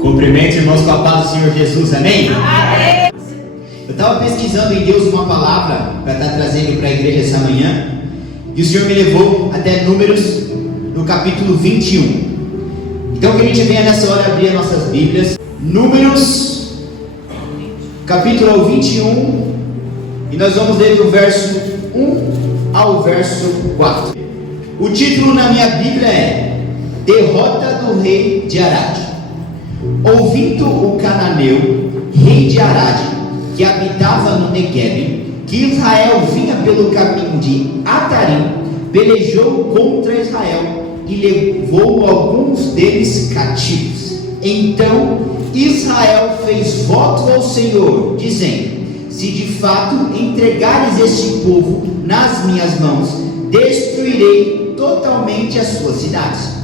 Cumprimentos, irmãos, com a paz do Senhor Jesus, amém? Amém. Eu estava pesquisando em Deus uma palavra para estar trazendo para a igreja essa manhã, e o Senhor me levou até Números, no capítulo 21. Então que a gente venha nessa hora abrir as nossas Bíblias. Números, capítulo 21, e nós vamos ler do verso 1 ao verso 4. O título na minha Bíblia é Derrota do rei de Arade. Ouvindo o cananeu, rei de Arade, que habitava no Neguebe, que Israel vinha pelo caminho de Atarim, pelejou contra Israel e levou alguns deles cativos. Então Israel fez voto ao Senhor, dizendo: se de fato entregares este povo nas minhas mãos, destruirei totalmente as suas cidades.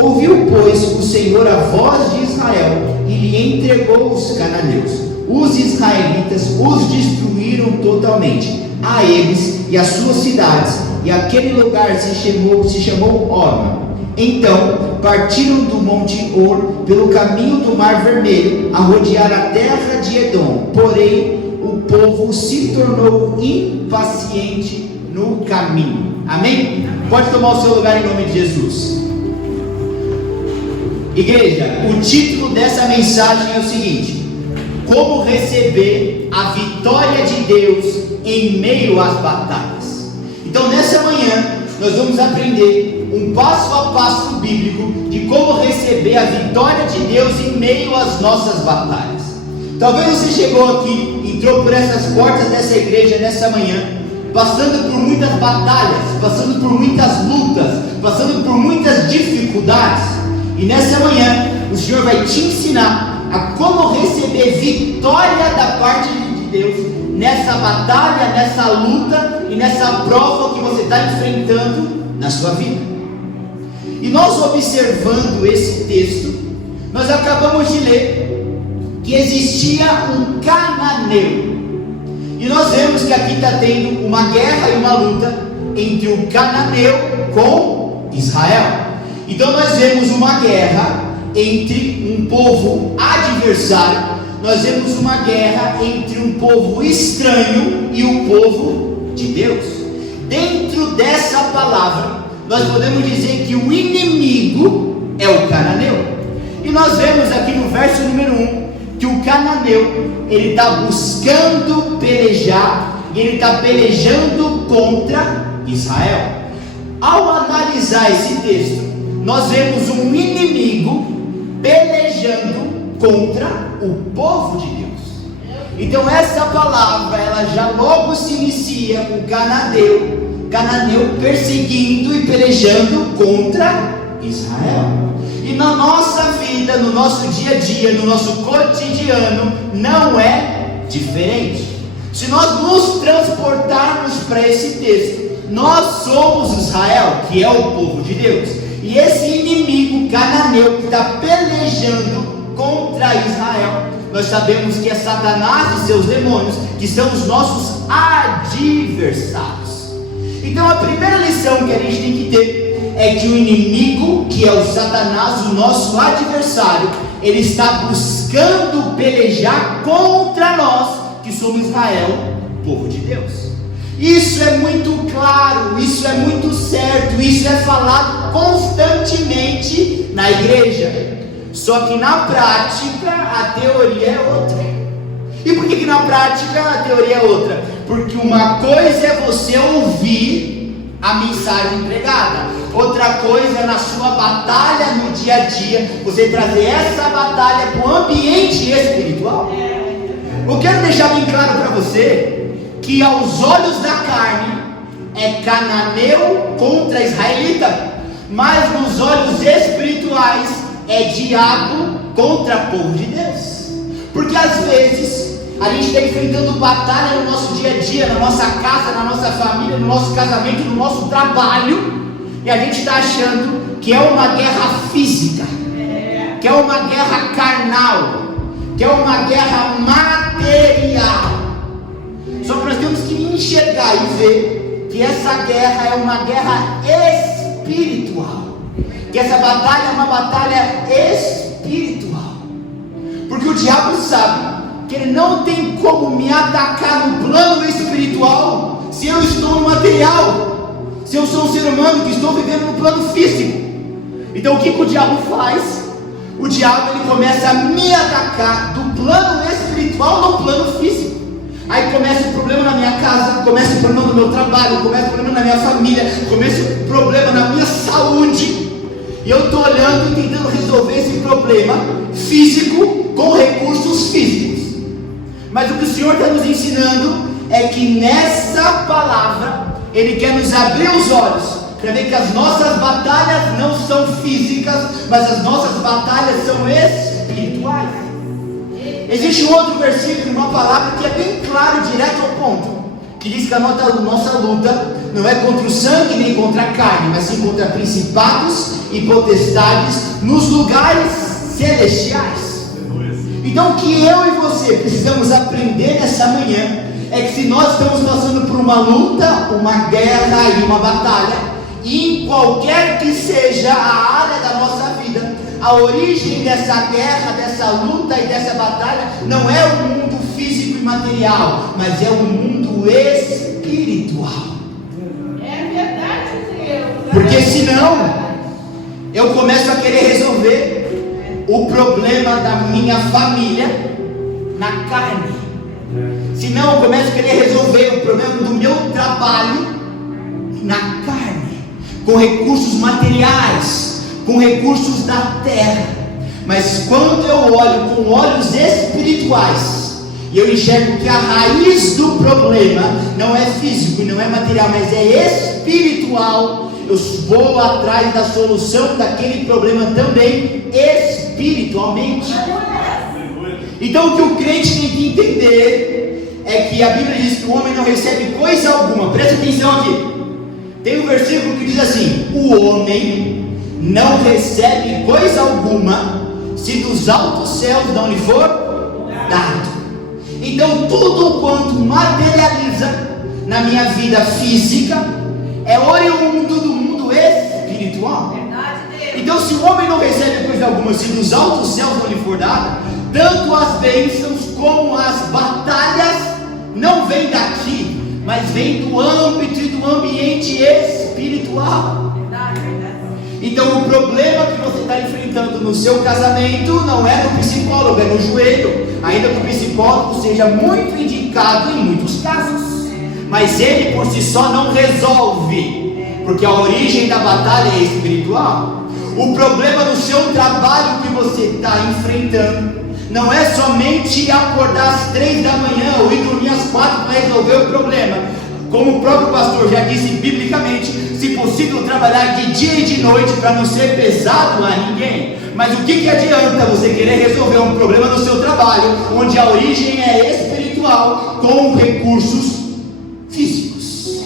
Ouviu, pois, o Senhor a voz de Israel e lhe entregou os cananeus. Os israelitas os destruíram totalmente, a eles e as suas cidades, e aquele lugar se chamou Horma. Então partiram do monte Or pelo caminho do Mar Vermelho, a rodear a terra de Edom. Porém o povo se tornou impaciente no caminho. Amém? Pode tomar o seu lugar em nome de Jesus. Igreja, o título dessa mensagem é o seguinte: como receber a vitória de Deus em meio às batalhas. Então nessa manhã nós vamos aprender um passo a passo bíblico de como receber a vitória de Deus em meio às nossas batalhas. Talvez você chegou aqui, entrou por essas portas dessa igreja nessa manhã, passando por muitas batalhas, passando por muitas lutas, passando por muitas dificuldades. E nessa manhã o Senhor vai te ensinar a como receber vitória da parte de Deus nessa batalha, nessa luta e nessa prova que você está enfrentando na sua vida. E nós, observando esse texto, nós acabamos de ler que existia um cananeu. E nós vemos que aqui está tendo uma guerra e uma luta entre o cananeu com Israel. Então nós vemos uma guerra entre um povo adversário, nós vemos uma guerra entre um povo estranho e o povo de Deus. Dentro dessa palavra, nós podemos dizer que o inimigo é o cananeu. E nós vemos aqui no verso número 1, que o cananeu, ele está buscando pelejar, e ele está pelejando contra Israel. Ao analisar esse texto, nós vemos um inimigo pelejando contra o povo de Deus. Então essa palavra, ela já logo se inicia com cananeu perseguindo e pelejando contra Israel. E na nossa vida, no nosso dia a dia, no nosso cotidiano, não é diferente. Se nós nos transportarmos para esse texto, nós somos Israel, que é o povo de Deus. E esse inimigo cananeu que está pelejando contra Israel, nós sabemos que é Satanás e seus demônios, que são os nossos adversários. Então a primeira lição que a gente tem que ter é que o inimigo, que é o Satanás, o nosso adversário, ele está buscando pelejar contra nós, que somos Israel, povo de Deus. Isso é muito claro, isso é muito certo, isso é falado constantemente na igreja. Só que na prática a teoria é outra. E por que na prática a teoria é outra? Porque uma coisa é você ouvir a mensagem pregada, outra coisa é na sua batalha no dia a dia, você trazer essa batalha para o ambiente espiritual. Eu quero deixar bem claro para você que aos olhos da carne é cananeu contra israelita, mas nos olhos espirituais é diabo contra o povo de Deus. Porque às vezes a gente está enfrentando batalha no nosso dia a dia, na nossa casa, na nossa família, no nosso casamento, no nosso trabalho, e a gente está achando que é uma guerra física, que é uma guerra carnal, que é uma guerra material. Só que nós temos que enxergar e ver que essa guerra é uma guerra espiritual, que essa batalha é uma batalha espiritual. diabo sabe que ele não tem como me atacar no plano espiritual se eu estou no material, se eu sou um ser humano que estou vivendo no plano físico. Então o que o diabo faz? O diabo ele começa a me atacar do plano espiritual no plano físico. Aí começa o problema na minha casa, começa o problema no meu trabalho, começa o problema na minha família, começa o problema na minha saúde. E eu estou olhando e tentando resolver esse problema físico com recursos físicos. Mas o que o Senhor está nos ensinando é que nessa palavra Ele quer nos abrir os olhos para ver que as nossas batalhas não são físicas, mas as nossas batalhas são espirituais. Existe um outro versículo, uma palavra que é bem claro e direto ao ponto, que diz que a nossa luta não é contra o sangue nem contra a carne, mas sim contra principados e potestades nos lugares celestiais. Então o que eu e você precisamos aprender nessa manhã é que se nós estamos passando por uma luta, uma guerra e uma batalha, e em qualquer que seja a área da nossa vida, a origem dessa guerra, dessa luta e dessa batalha não é o mundo físico e material, mas é o mundo espiritual. É verdade, Deus. Porque senão eu começo a querer resolver o problema da minha família na carne. Senão eu começo a querer resolver o problema do meu trabalho na carne, com recursos materiais, com recursos da terra. Mas quando eu olho com olhos espirituais e eu enxergo que a raiz do problema não é físico, não é material, mas é espiritual, eu vou atrás da solução daquele problema também espiritualmente. Então o que o crente tem que entender é que a Bíblia diz que o homem não recebe coisa alguma. Presta atenção aqui. Tem um versículo que diz assim: o homem não recebe coisa alguma se dos altos céus não lhe for dado. Então tudo quanto materializa na minha vida física é oriundo do mundo espiritual. Então se o homem não recebe coisa alguma se dos altos céus não lhe for dada, tanto as bênçãos como as batalhas não vêm daqui, mas vêm do âmbito e do ambiente espiritual. Então o problema que você está enfrentando no seu casamento não é no psicólogo, é no joelho. Ainda que o psicólogo seja muito indicado em muitos casos, mas ele por si só não resolve, porque a origem da batalha é espiritual. O problema do seu trabalho que você está enfrentando não é somente acordar às 3 da manhã ou ir dormir às 4 para resolver o problema. Como o próprio pastor já disse biblicamente, se possível trabalhar de dia e de noite para não ser pesado a ninguém. Mas o que adianta você querer resolver um problema no seu trabalho, onde a origem é espiritual, com recursos físicos?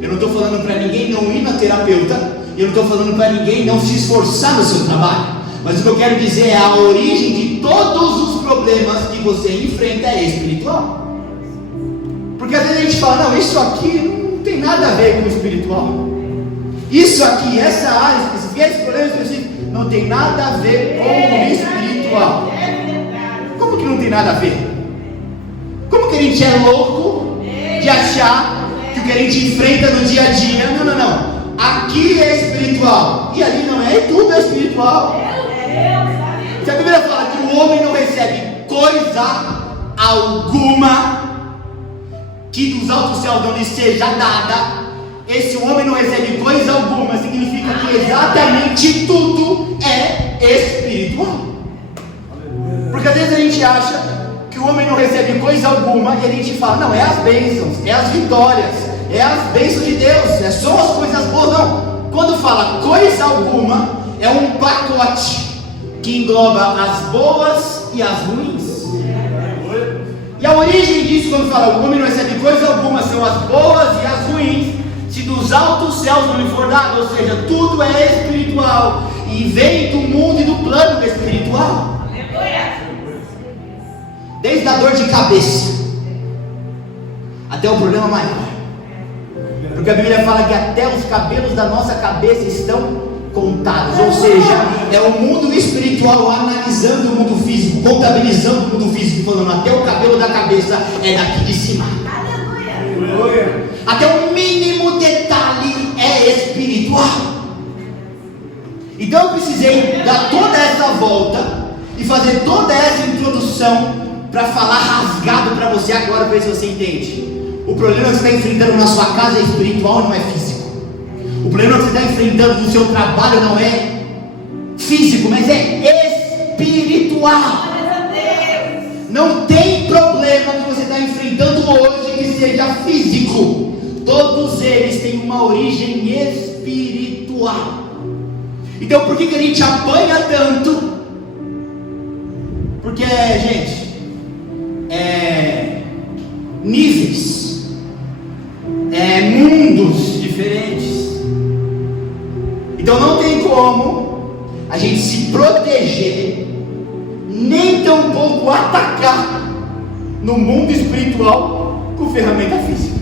Eu não estou falando para ninguém não ir na terapeuta, eu não estou falando para ninguém não se esforçar no seu trabalho. Mas o que eu quero dizer é a origem de todos os problemas que você enfrenta é espiritual. Porque às vezes a gente fala, não, isso aqui não tem nada a ver com o espiritual. Isso aqui, essa área específica, esse problema específico, não tem nada a ver com o espiritual. Como que não tem nada a ver? Como que a gente é louco de achar que o que a gente enfrenta no dia a dia, não. Aqui é espiritual e ali não é, e tudo é espiritual. Se a Bíblia fala que o homem não recebe coisa alguma que dos altos céus não lhe seja dada, esse homem não recebe coisa alguma, significa que exatamente tudo é espiritual. Porque às vezes a gente acha que o homem não recebe coisa alguma e a gente fala, não, é as bênçãos, é as vitórias, é as bênçãos de Deus, é só as coisas boas. Não, quando fala coisa alguma, é um pacote que engloba as boas e as ruins. E a origem disso, quando fala o homem não recebe coisa alguma, são as boas e as ruins, se dos altos céus não lhe for dado, ou seja, tudo é espiritual e vem do mundo e do plano espiritual. Desde a dor de cabeça até o problema maior, porque a Bíblia fala que até os cabelos da nossa cabeça estão contados, ou seja, é o mundo espiritual analisando o mundo físico, contabilizando o mundo físico, falando até o cabelo da cabeça é daqui de cima. Aleluia. Até o mínimo detalhe é espiritual. Então eu precisei dar toda essa volta e fazer toda essa introdução para falar rasgado para você agora, para ver se você entende. O problema que você está enfrentando na sua casa é espiritual, não é físico. O problema que você está enfrentando no seu trabalho não é físico, mas é espiritual. Não tem problema que você está enfrentando hoje que seja físico. Todos eles têm uma origem espiritual. Então por que a gente apanha tanto? Porque, gente, níveis, mundos diferentes. Então não tem como a gente se proteger, nem tampouco atacar no mundo espiritual com ferramenta física.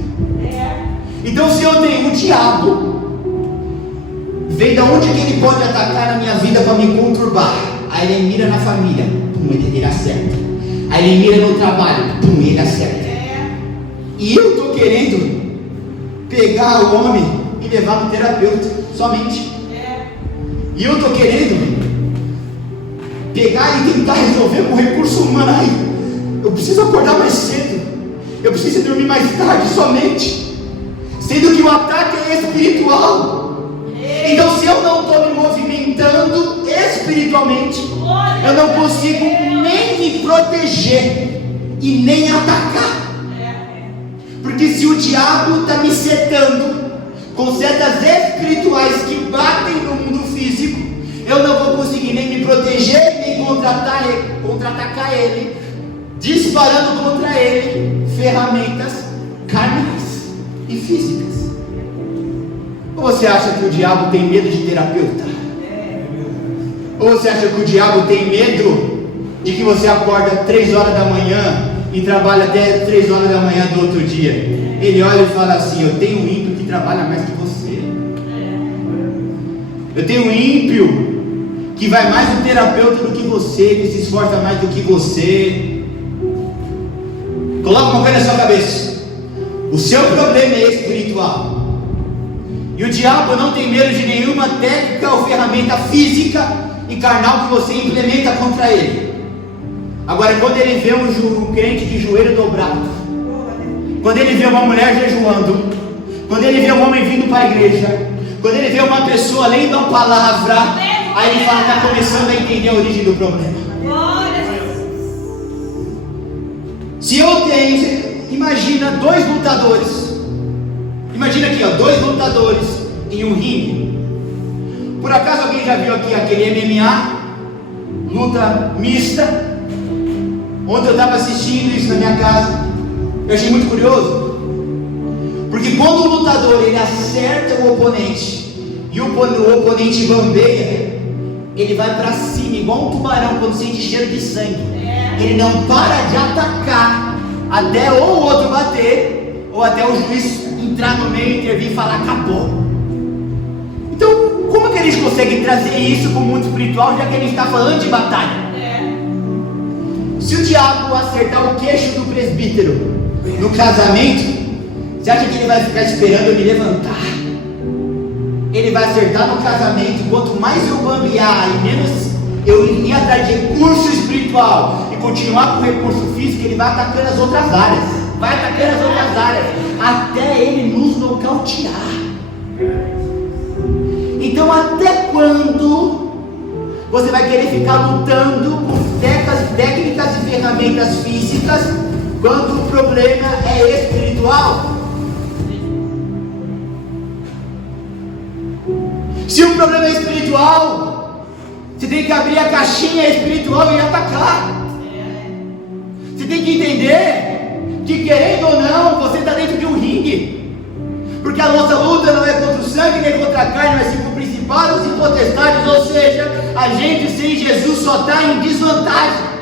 Então se eu tenho o diabo, vem da onde que ele pode atacar na minha vida para me conturbar? Aí ele mira na família, pum, ele acerta. Aí ele mira no trabalho, pum, ele acerta. E eu estou querendo pegar o homem e levar no terapeuta, somente. E eu estou querendo pegar e tentar resolver com recurso humano. Ai, eu preciso acordar mais cedo, eu preciso dormir mais tarde, somente. Sendo que o ataque é espiritual. Então se eu não estou me movimentando espiritualmente, eu não consigo nem me proteger e nem atacar. Porque se o diabo está me setando com setas espirituais que batem no mundo físico, eu não vou conseguir nem me proteger, nem contra-atacar ele, disparando contra ele ferramentas carnais e físicas. Ou você acha que o diabo tem medo de terapeuta? Ou você acha que o diabo tem medo de que você acorda 3 horas da manhã e trabalha até 3 horas da manhã do outro dia? Ele olha e fala assim: eu tenho um ímpio que trabalha mais que você. Eu tenho um ímpio que vai mais no terapeuta do que você, que se esforça mais do que você. Coloca uma coisa na sua cabeça: o seu problema é espiritual. E o diabo não tem medo de nenhuma técnica ou ferramenta física e carnal que você implementa contra ele. Agora, quando ele vê um crente de joelho dobrado, quando ele vê uma mulher jejuando, quando ele vê um homem vindo para a igreja, quando ele vê uma pessoa lendo a palavra, aí ele fala, está começando a entender a origem do problema. Se eu tenho, imagina 2 lutadores. Imagina aqui, 2 lutadores em um ringue. Por acaso alguém já viu aqui aquele MMA, luta mista? Ontem eu estava assistindo isso na minha casa. Eu achei muito curioso, porque quando o lutador ele acerta o oponente e o oponente bambeia, ele vai para cima igual um tubarão quando sente cheiro de sangue. Ele não para de atacar até ou o outro bater, ou até o juiz entrar no meio, intervir e falar acabou. Então como que a gente consegue trazer isso para o mundo espiritual, já que a gente está falando de batalha? Se o diabo acertar o queixo do presbítero no casamento, você acha que ele vai ficar esperando eu me levantar? Ele vai acertar no casamento. Quanto mais eu bambear e menos eu ir atrás de recurso espiritual e continuar com o recurso físico, ele vai atacando as outras áreas, até ele nos nocautear. Então até quando você vai querer ficar lutando com técnicas e ferramentas físicas, quando o problema é espiritual? Se o problema é espiritual, você tem que abrir a caixinha espiritual e atacar. Você tem que entender que, querendo ou não, você está dentro de um ringue, porque a nossa luta não é contra o sangue nem contra a carne, mas sim com principados e potestades. Ou seja, a gente sem Jesus só está em desvantagem.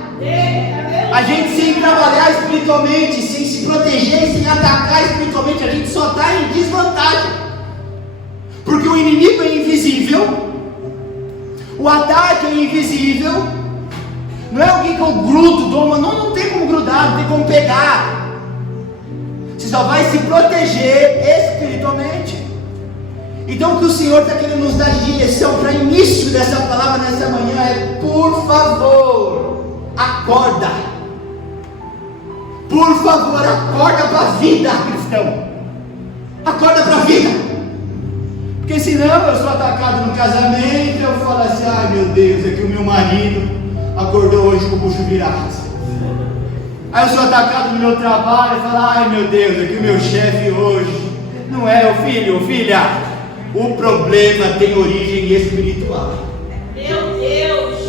A gente sem trabalhar espiritualmente, sem se proteger, sem atacar espiritualmente, a gente só está em desvantagem. Porque o inimigo é invisível, O ataque é invisível. Não é alguém que eu grudo, não tem como grudar, não tem como pegar. Você só vai se proteger espiritualmente. Então o que o Senhor está querendo nos dar de direção para início dessa palavra nessa manhã é: por favor, acorda. Por favor, acorda para a vida, cristão. Acorda para a vida. Porque senão eu sou atacado no casamento, eu falo assim: ai meu Deus, é que o meu marido acordou hoje com o bucho virado. Aí eu sou atacado no meu trabalho e falo: ai meu Deus, é que o meu chefe hoje não é o filho ou filha. O problema tem origem espiritual. Meu Deus!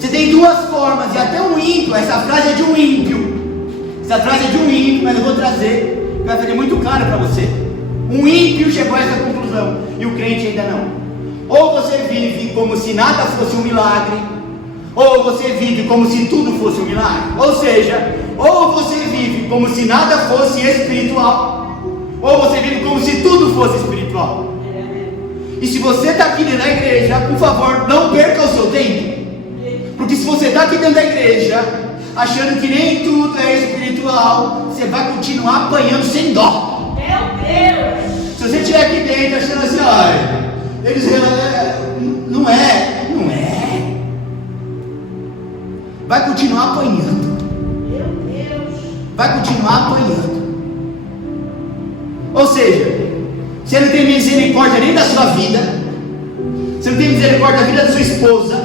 Você tem duas formas, e até um ímpio, essa frase é de um ímpio. Essa frase é de um ímpio, mas eu vou trazer, vai fazer muito claro para você. Um ímpio chegou a essa conclusão, e o crente ainda não. Ou você vive como se nada fosse um milagre, ou você vive como se tudo fosse um milagre. Ou seja, ou você vive como se nada fosse espiritual, ou você vive como se tudo fosse espiritual. E se você está aqui dentro da igreja, por favor, não perca o seu tempo. Porque se você está aqui dentro da igreja, achando que nem tudo é espiritual, você vai continuar apanhando sem dó. Meu Deus! Se você estiver aqui dentro achando assim: ai, eles não é. Vai continuar apanhando. Meu Deus! Vai continuar apanhando. Ou seja, você não tem misericórdia nem da sua vida, você não tem misericórdia da vida da sua esposa,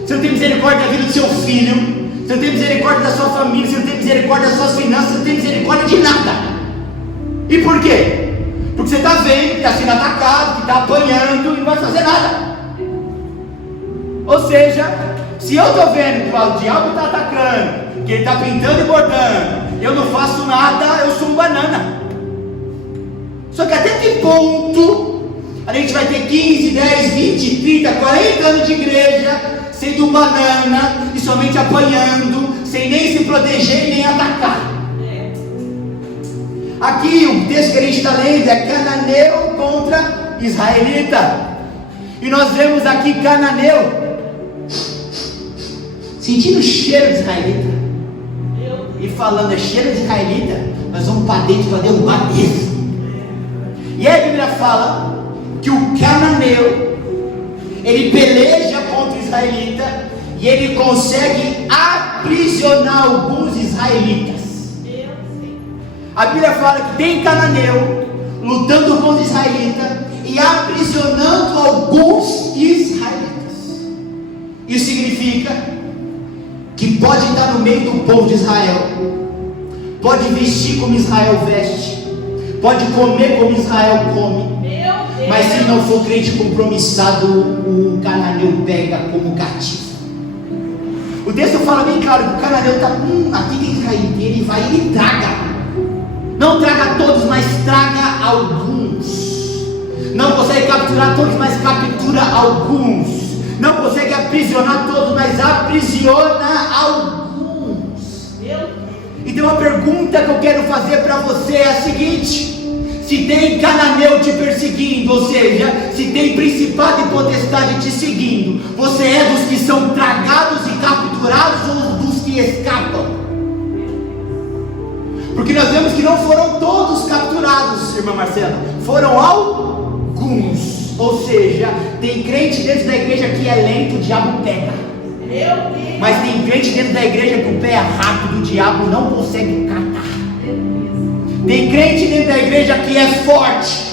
você não tem misericórdia da vida do seu filho, você não tem misericórdia da sua família, você não tem misericórdia das suas finanças, você não tem misericórdia de nada. E por quê? Porque você está vendo que está sendo atacado, que está apanhando e não vai fazer nada. Ou seja, se eu estou vendo que o diabo está atacando, que ele está pintando e bordando, eu não faço nada, eu sou um banana. Só que até que ponto a gente vai ter 15, 10, 20, 30, 40 anos de igreja sendo banana e somente apanhando, sem nem se proteger e nem atacar? Aqui o texto que a gente está lendo é cananeu contra israelita. E nós vemos aqui cananeu sentindo o cheiro de israelita e falando: é cheiro de israelita, nós vamos para dentro para derrubar eles. E aí a Bíblia fala que o cananeu, ele peleja contra o israelita e ele consegue aprisionar alguns israelitas. A Bíblia fala que tem cananeu lutando contra os israelitas e aprisionando alguns israelitas. Isso significa que pode estar no meio do povo de Israel, pode vestir como Israel veste, pode comer como Israel come, mas se não for crente compromissado, o cananeu pega como cativo. O texto fala bem claro que o cananeu está, aqui tem israelita, ele vai e ele traga. Não traga todos, mas traga alguns. Não consegue capturar todos, mas captura alguns. Não consegue aprisionar todos, mas aprisiona alguns. Então a pergunta que eu quero fazer para você é a seguinte: se tem cananeu te perseguindo, ou seja, se tem principado e potestade te seguindo, você é dos que são tragados e capturados ou dos que escapam? Porque nós vemos que não foram todos capturados, irmã Marcela, foram alguns. Ou seja, tem crente dentro da igreja que é lento, o diabo pega. Mas tem crente dentro da igreja que o pé é rápido, o diabo não consegue catar. Tem crente dentro da igreja que é forte,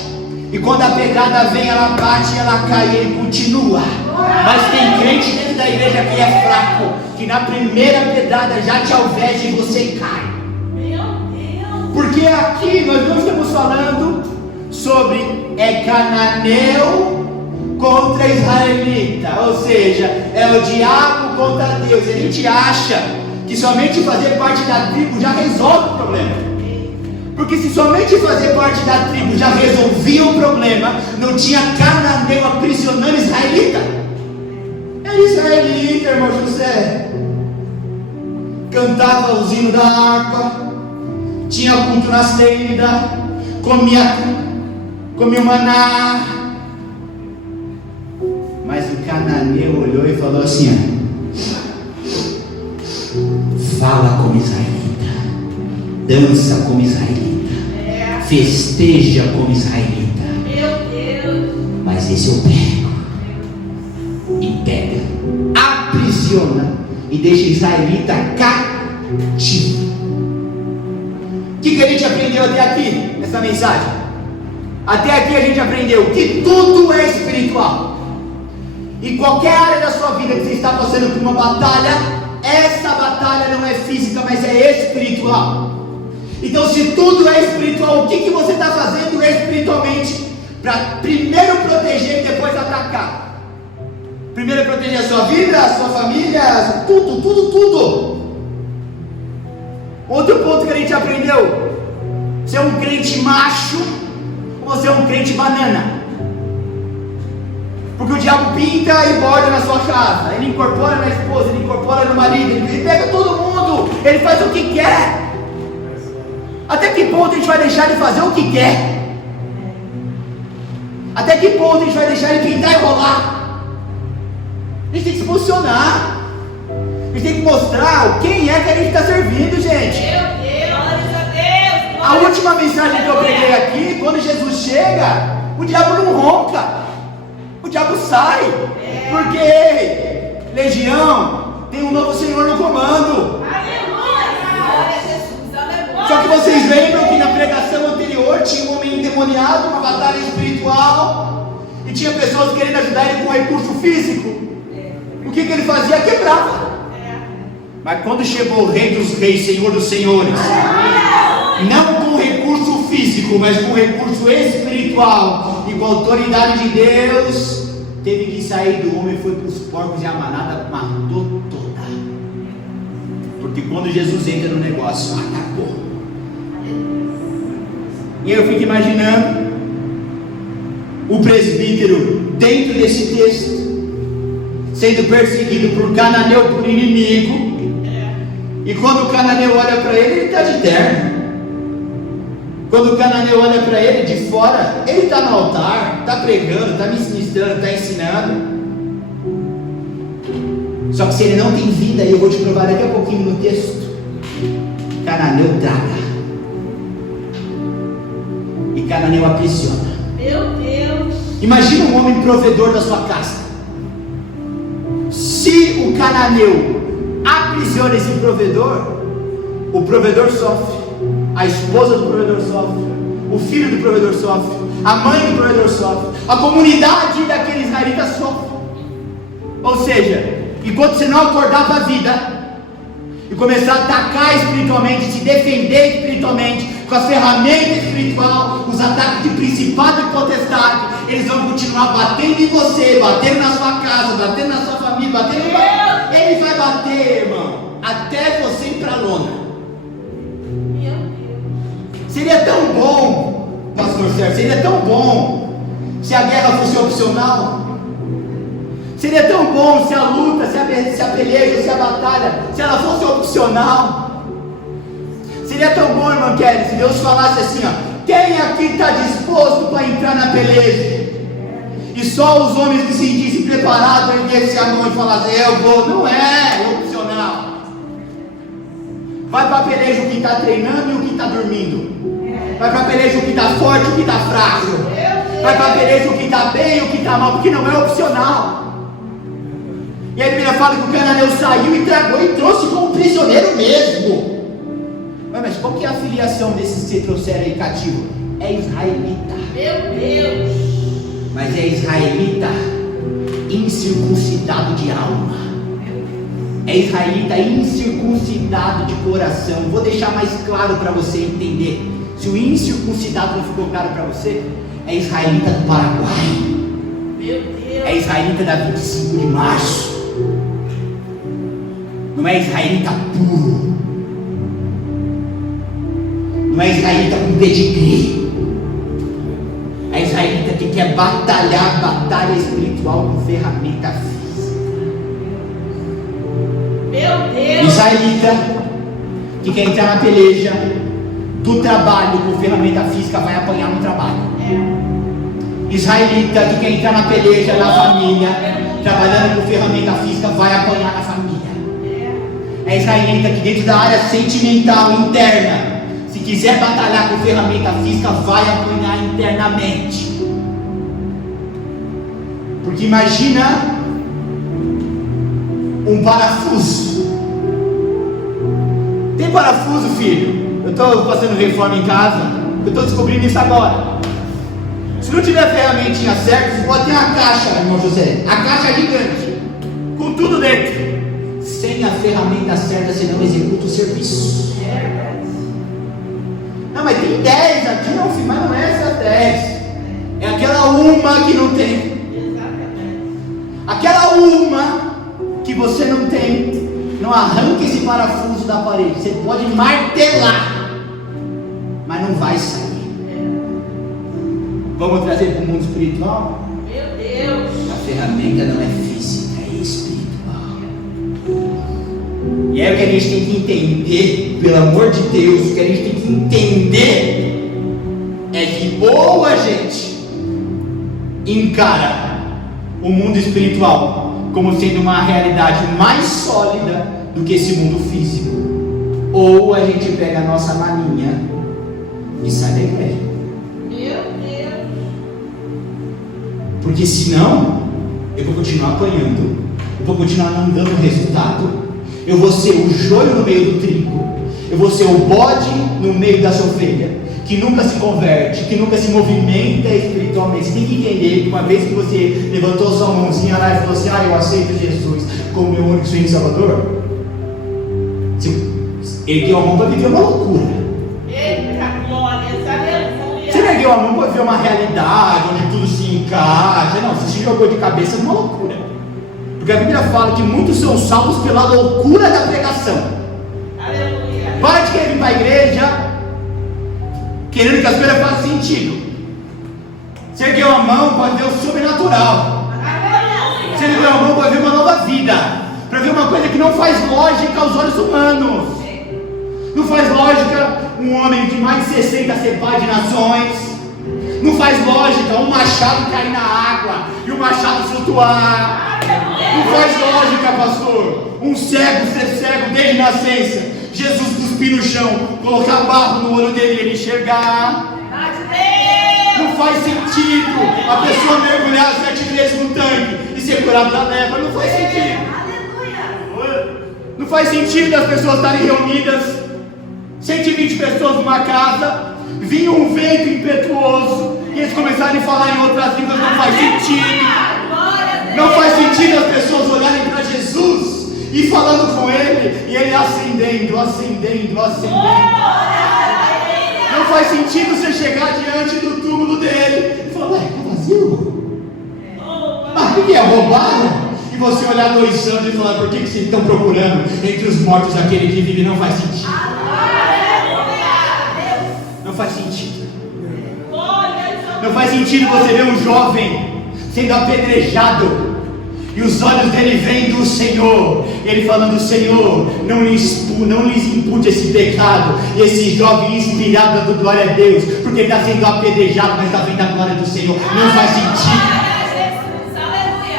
e quando a pedrada vem, ela bate, ela cai e ele continua. Mas tem crente dentro da igreja que é fraco, que na primeira pedrada já te alveja e você cai. Porque aqui nós não estamos falando sobre cananeu contra israelita, ou seja, é o diabo contra Deus. A gente acha que somente fazer parte da tribo já resolve o problema. Porque se somente fazer parte da tribo já resolvia o problema, não tinha cananeu aprisionando israelita. Era israelita, irmão José. Cantava os hinos da harpa, tinha culto na tenda, comia o maná. Mas o cananeu olhou e falou assim: fala como israelita, dança como israelita, festeja como israelita. Meu Deus. Mas esse eu pego e pega, aprisiona e deixa israelita cativo. O que a gente aprendeu até aqui nessa mensagem? Até aqui a gente aprendeu que tudo é espiritual. Em qualquer área da sua vida que você está passando por uma batalha, essa batalha não é física, mas é espiritual. Então, se tudo é espiritual, o que você está fazendo espiritualmente para primeiro proteger e depois atacar? Primeiro proteger a sua vida, a sua família, tudo. Outro ponto que a gente aprendeu: você é um crente macho ou você é um crente banana? Porque o diabo pinta e borda na sua casa, ele incorpora na esposa, ele incorpora no marido, ele pega todo mundo, ele faz o que quer. Até que ponto a gente vai deixar ele fazer o que quer? Até que ponto a gente vai deixar ele pintar e rolar? A gente tem que se posicionar, a gente tem que mostrar quem é que a gente está servindo, gente. Meu Deus. Glória a Deus. A última mensagem que eu preguei aqui, quando Jesus chega, o diabo não ronca, o diabo sai, porque legião tem um novo Senhor no comando. Aleluia. Glória a Jesus. Aleluia. Só que vocês lembram que na pregação anterior tinha um homem endemoniado, uma batalha espiritual, e tinha pessoas querendo ajudar ele com recurso físico. O que ele fazia? Quebrava. Mas quando chegou o Rei dos Reis, Senhor dos Senhores, não com recurso físico, mas com recurso espiritual e com a autoridade de Deus, teve que sair do homem, foi para os porcos e a manada matou toda. Porque quando Jesus entra no negócio, acabou. E eu fico imaginando o presbítero dentro desse texto, sendo perseguido por cananeu, por inimigo. E quando o cananeu olha para ele, ele está de terno. Quando o cananeu olha para ele de fora, ele está no altar, está pregando, está ministrando, está ensinando. Só que se ele não tem vida, e eu vou te provar daqui a pouquinho no texto, cananeu traga. E cananeu aprisiona. Meu Deus. Imagina um homem provedor da sua casa. Se o cananeu aprisiona esse provedor, o provedor sofre, a esposa do provedor sofre, o filho do provedor sofre, a mãe do provedor sofre, a comunidade daquele israelita sofre. Ou seja, enquanto você não acordar para a vida e começar a atacar espiritualmente, se defender espiritualmente, com a ferramenta espiritual, os ataques de principado e potestade, eles vão continuar batendo em você, batendo na sua casa, batendo na sua família, batendo em... Ele vai bater, irmão, até você ir para a lona. Meu Deus. Seria tão bom, pastor Sérgio, seria tão bom se a guerra fosse opcional. Seria tão bom se a luta, se a peleja, se a batalha, se ela fosse opcional. Seria tão bom, irmão Kelly, se Deus falasse assim, ó: quem aqui está disposto para entrar na peleja? E só os homens que se sentissem preparados erguessem a mão e falassem: eu vou. Não é opcional. Vai para a peleja o que está treinando e o que está dormindo. Vai para a peleja o que está forte e o que está fraco. Vai para a peleja o que está bem e o que está mal, porque não é opcional. E a Bíblia fala que o cananeu saiu e tragou e trouxe como prisioneiro mesmo. Mas qual que é a filiação desses que você trouxeram aí cativo? É israelita. Meu Deus. Mas é israelita incircuncidado de alma. É israelita incircuncidado de coração. Vou deixar mais claro para você entender. Se o incircuncidado não ficou claro para você, é israelita do Paraguai. Meu Deus. É israelita da 25 de março. Não é israelita puro. Não é israelita com pedigree. É israelita que quer batalhar batalha espiritual com ferramenta física. Meu Deus. Israelita que quer entrar na peleja do trabalho com ferramenta física vai apanhar no trabalho. Israelita que quer entrar na peleja na família, trabalhando com ferramenta física, vai apanhar na família. É israelita que dentro da área sentimental interna, se quiser batalhar com ferramenta física, vai apanhar internamente. Porque imagina um parafuso. Tem parafuso, filho? Eu estou fazendo reforma em casa, eu estou descobrindo isso agora. Se não tiver ferramentinha certa, você pode ter uma caixa, irmão José. A caixa é gigante, com tudo dentro. Sem a ferramenta certa, você não executa o serviço. Não, mas tem 10 aqui, não, filho, mas não é essas 10. É aquela uma que não tem. Aquela uma que você não tem. Não arranca esse parafuso da parede. Você pode martelar, mas não vai sair. Vamos trazer para o mundo espiritual? Meu Deus. A ferramenta não é física, é espiritual. E é o que a gente tem que entender, pelo amor de Deus, o que a gente tem que entender é que ou a gente encara o mundo espiritual como sendo uma realidade mais sólida do que esse mundo físico, ou a gente pega a nossa maninha e sai da igreja. Meu Deus. Porque senão eu vou continuar apanhando, eu vou continuar não dando resultado, eu vou ser o joio no meio do trigo, eu vou ser o bode no meio das ovelhas, que nunca se converte, que nunca se movimenta espiritualmente. Você tem que entender que uma vez que você levantou sua mãozinha lá e falou assim: eu aceito Jesus como meu único Senhor e Salvador, você ergueu a mão para viver uma loucura. Eita glória, aleluia. Você não ergueu a mão para ver uma realidade onde tudo se encaixa. Não, você se jogou de cabeça numa loucura. Porque a Bíblia fala que muitos são salvos pela loucura da pregação. Aleluia. Para de querer vir para a igreja querendo que as coisas façam sentido. Você ergueu a mão para ver o sobrenatural. Aleluia. Você ergueu a mão para ver uma nova vida, para ver uma coisa que não faz lógica aos olhos humanos. Não faz lógica um homem de mais de 60 ser pai de nações. Não faz lógica um machado cair na água e o machado flutuar. Não faz lógica, pastor, um cego ser cego desde nascença, Jesus cuspir no chão, colocar barro no olho dele e ele enxergar. Não faz sentido a pessoa mergulhar 7 vezes no tanque e ser curado da lepra. Não faz sentido. Não faz sentido as pessoas estarem reunidas, 120 pessoas numa casa, vinha um vento impetuoso e eles começarem a falar em outras línguas. Não faz sentido. Não faz sentido as pessoas olharem para Jesus e falando com Ele e Ele ascendendo. Não faz sentido você chegar diante do túmulo dele e falar: ué, está vazio? Mas o que é? Roubaram? E você olhar 2 anos e falar: por que vocês estão procurando entre os mortos aquele que vive? Não faz sentido. Não faz sentido. Não faz sentido você ver um jovem sendo apedrejado e os olhos dele vendo o Senhor, ele falando: Senhor, não lhes impute esse pecado. E esse jovem inspirado dando glória a Deus, porque está sendo apedrejado, mas está vendo a glória do Senhor. Não faz sentido.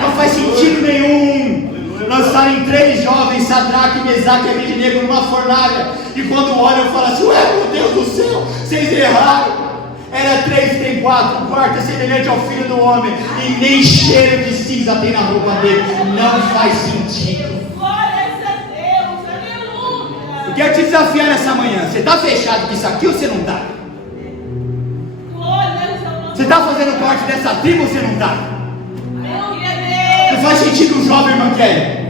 Não faz sentido nenhum lançarem 3 jovens, Sadraque, Mesaque e Abednego, numa fornalha, e quando olham falam assim: ué, meu Deus do céu, vocês erraram. Era 3, tem 4, o quarto é semelhante ao Filho do Homem, e nem cheiro de cinza tem na roupa dele. Não faz sentido. Eu quero te desafiar nessa manhã. Você está fechado com isso aqui ou você não está? Você está fazendo parte dessa tribo ou você não está? Não faz sentido um jovem, irmão Kelly.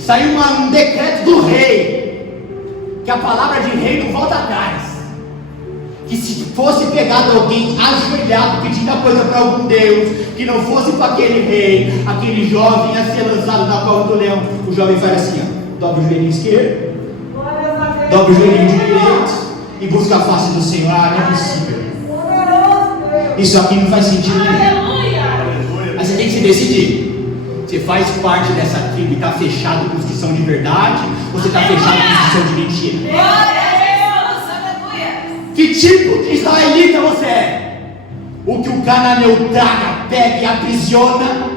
Saiu um decreto do rei, que a palavra de rei não volta atrás. Que se fosse pegado alguém ajoelhado pedindo a coisa para algum Deus, que não fosse para aquele rei, aquele jovem ia ser lançado na cova do leão. O jovem faz assim: ó, dobra o joelhinho esquerdo, dobra o joelhinho direito e busca a face do Senhor. Não é possível. Isso aqui não faz sentido nenhum. Mas você tem que se decidir. Você faz parte dessa tribo e está fechado com os que são de verdade, ou você está fechado com os que são de mentira? Que tipo de israelita você é? O que o cananeu traga pega e aprisiona.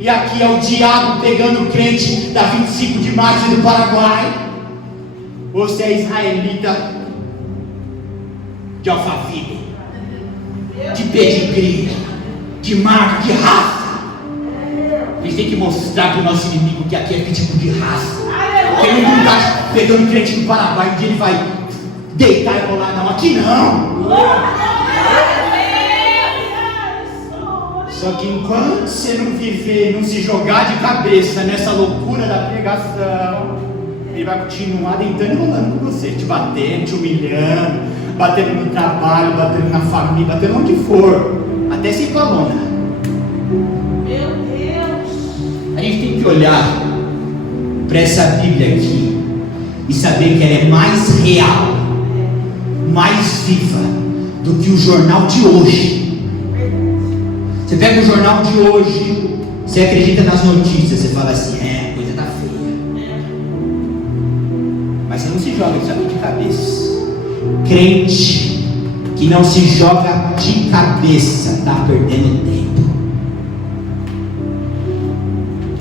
E aqui é o diabo pegando o crente da 25 de março do Paraguai. Você é israelita de Alphaville, de pedigree, de marca, de raça. A gente tem que mostrar para o nosso inimigo que aqui é tipo de raça. Ele não está pegando crente do Paraguai, onde ele vai deitar e rolar. Não, aqui não. Só que enquanto você não viver, não se jogar de cabeça nessa loucura da pregação, ele vai continuar deitando e rolando com você, te batendo, te humilhando, batendo no trabalho, batendo na família, batendo onde for, até sem palona. Meu Deus! A gente tem que olhar para essa Bíblia aqui e saber que ela é mais real, mais viva do que o jornal de hoje. Você pega o jornal de hoje, você acredita nas notícias, você fala assim, a coisa tá feia. Mas você não se joga de cabeça. Crente que não se joga de cabeça está perdendo tempo.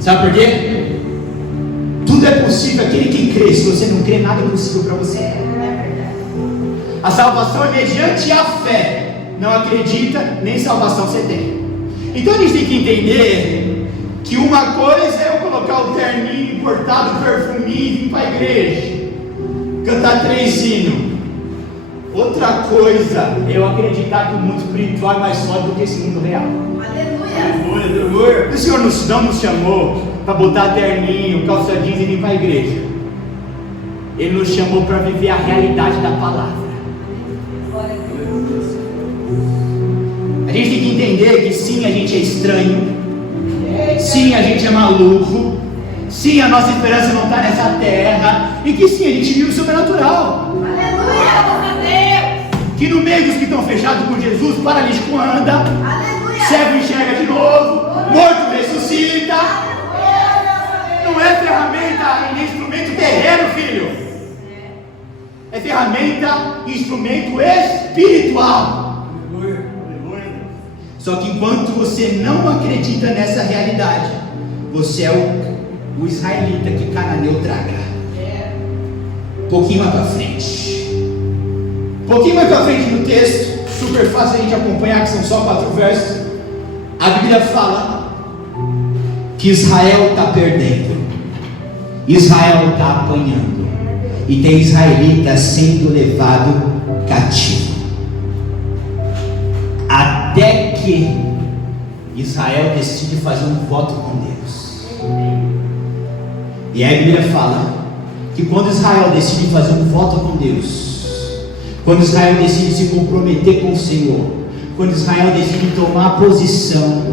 Sabe por quê? Tudo é possível aquele que crê. Se você não crê, nada é possível para você. A salvação é mediante a fé. Não acredita, nem salvação você tem. Então a gente tem que entender que uma coisa é eu colocar o terninho importado, o perfuminho e vir para a igreja, cantar 3 hinos. Outra coisa é eu acreditar que o mundo espiritual é mais forte do que esse mundo real. Aleluia. O Senhor não nos chamou para botar terninho, calça jeans e vir para a igreja. Ele nos chamou para viver a realidade da palavra. A gente tem que entender que sim, a gente é estranho, sim, a gente é maluco, sim, a nossa esperança não está nessa terra, e que sim, a gente vive o sobrenatural. Aleluia! Que no meio dos que estão fechados com Jesus, paralítico anda, aleluia, cego enxerga de novo, morto ressuscita. Não é ferramenta e instrumento terreno, filho, é ferramenta e instrumento espiritual. Só que enquanto você não acredita nessa realidade, você é o israelita que Cananeu traga. Um pouquinho mais para frente. Um pouquinho mais para frente no texto, super fácil a gente acompanhar, que são só 4 versos. A Bíblia fala que Israel está perdendo, Israel está apanhando, e tem israelita sendo levado cativo. Até que Israel decide fazer um voto com Deus. E a Bíblia fala que quando Israel decide fazer um voto com Deus, quando Israel decide se comprometer com o Senhor, quando Israel decide tomar posição,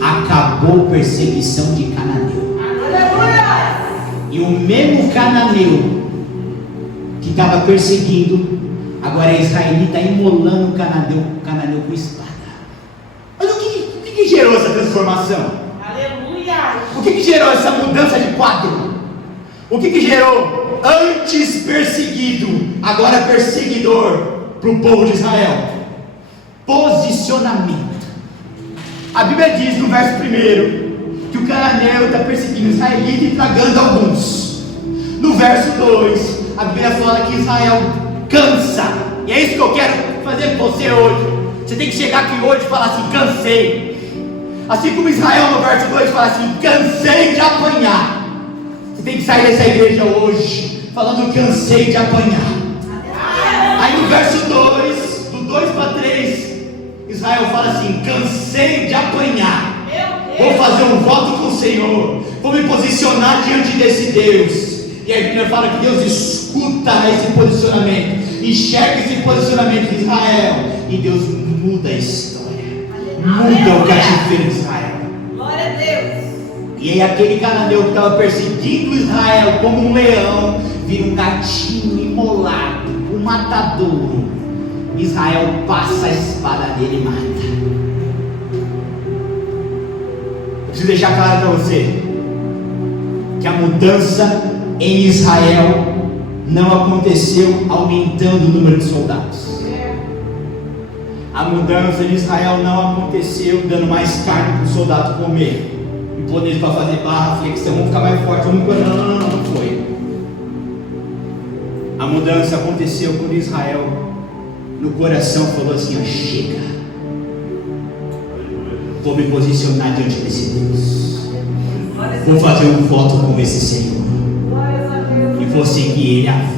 acabou a perseguição de Cananeu. E o mesmo Cananeu que estava perseguindo, agora é israelita imolando o Cananeu com espada. Mas o que gerou essa transformação? Aleluia! O que gerou essa mudança de quadro? O que gerou antes perseguido, agora perseguidor para o povo de Israel? Posicionamento. A Bíblia diz no verso 1 que o Cananeu está perseguindo Israelita e tragando alguns. No verso 2, a Bíblia fala que Israel cansa. E é isso que eu quero fazer com você hoje. Você tem que chegar aqui hoje e falar assim: cansei. Assim como Israel no verso 2 fala assim: cansei de apanhar. Você tem que sair dessa igreja hoje falando: cansei de apanhar. Aí no verso 2, do 2 para 3, Israel fala assim: cansei de apanhar. Vou fazer um voto com o Senhor, vou me posicionar diante desse Deus. E a Bíblia fala que Deus escuta esse posicionamento, enxerga esse posicionamento de Israel, e Deus muda a história, muda o cativeiro de Israel. Glória a Deus. E aí aquele cananeu que estava perseguindo Israel como um leão, vira um gatinho imolado, um matadouro. Israel passa a espada dele e mata. Eu preciso deixar claro para você que a mudança em Israel não aconteceu aumentando o número de soldados. A mudança de Israel não aconteceu dando mais carne para o soldado comer e poder para fazer barra, flexão, vamos ficar mais forte, não foi. A mudança aconteceu quando Israel no coração falou assim: chega, vou me posicionar diante desse Deus, vou fazer um voto com esse Senhor e vou seguir Ele à vera.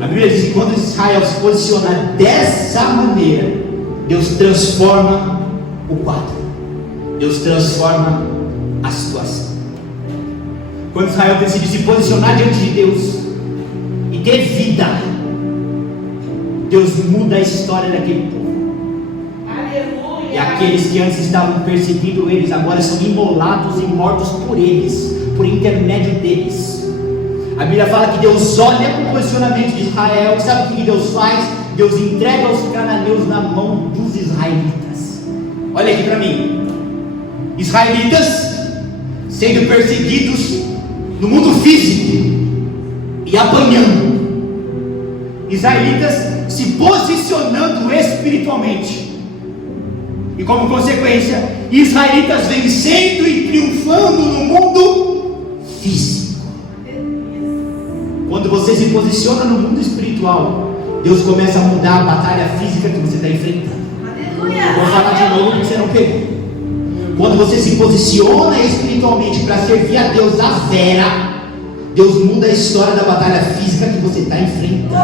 A Bíblia diz que quando Israel se posiciona dessa maneira, Deus transforma o quadro, Deus transforma a situação. Quando Israel decide se posicionar diante de Deus e ter vida, Deus muda a história daquele povo. Aleluia. E aqueles que antes estavam perseguindo eles, agora são imolados e mortos por eles, por intermédio deles. A Bíblia fala que Deus olha para o posicionamento de Israel. Sabe o que Deus faz? Deus entrega os cananeus na mão dos israelitas. Olha aqui para mim. Israelitas sendo perseguidos no mundo físico e apanhando. Israelitas se posicionando espiritualmente. E como consequência, israelitas vencendo e triunfando no mundo físico. Quando você se posiciona no mundo espiritual, Deus começa a mudar a batalha física que você está enfrentando. Aleluia. Vou falar de novo porque você não pegou. Quando você se posiciona espiritualmente para servir a Deus à vera, Deus muda a história da batalha física que você está enfrentando.